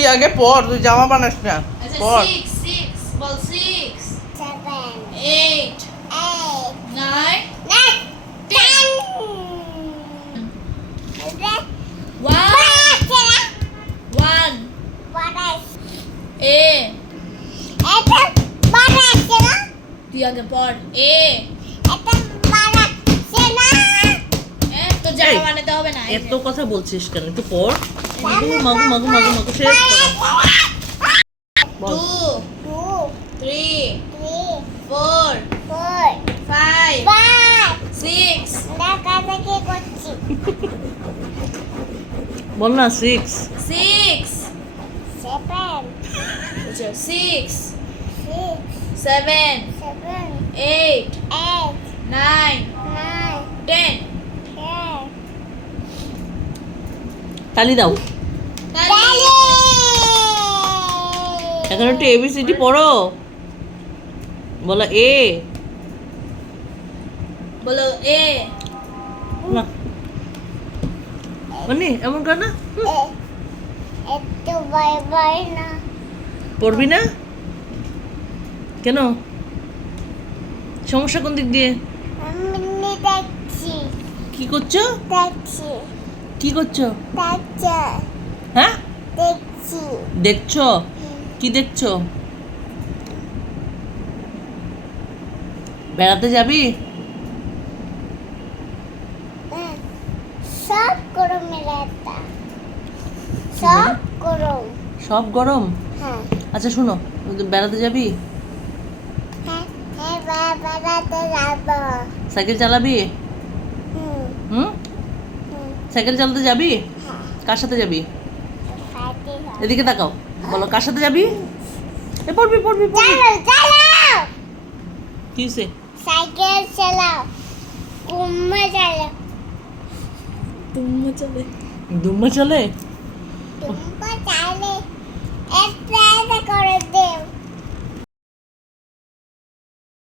তুই আগে পড়, তুই জামা বানাস না, পড়। 6 বল 6 7 8 8 9 10 1 A তুই আগে পড় A তো জামা এই, বানাতে হবে না এত কথা বলছিস কেন? একটু পড়। মাগু মাগু মাগু মাগু মাগু শেষ কর। বল। 2 3 4 5 6 বল না 6 6 6 7 8 9 10 তালি দাও। এখন একটু এবিসিডি পড়ো। বলো এ। বলো A না মানে এমন কর না। পড়বি না কেন? সমস্যা কোন দিক দিয়ে? কি করছো? কি করছো? হ্যাঁ, দেখছো? কি দেখছো? বেড়াতে যাবি? সব গরমের একটা সব গরম সব গরম। হ্যাঁ আচ্ছা শোনো, বেড়াতে যাবি? হ্যাঁ বেড়াতে যাবো সাইকেল চালাবি? হুম হুম, সাইকেল চালাতে যাবি? হ্যাঁ কার সাথে যাবি? পার্টি হবে এদিকে তাকাও, বলো কার সাথে যাবি? এ পড়বি পড়বি পড়বি। চালাও কি হয়েছে? সাইকেল চালাও কুম্মা চালাও তুমি চলে দুম্বা চলে? কুম্মা চালে একটা করে দেও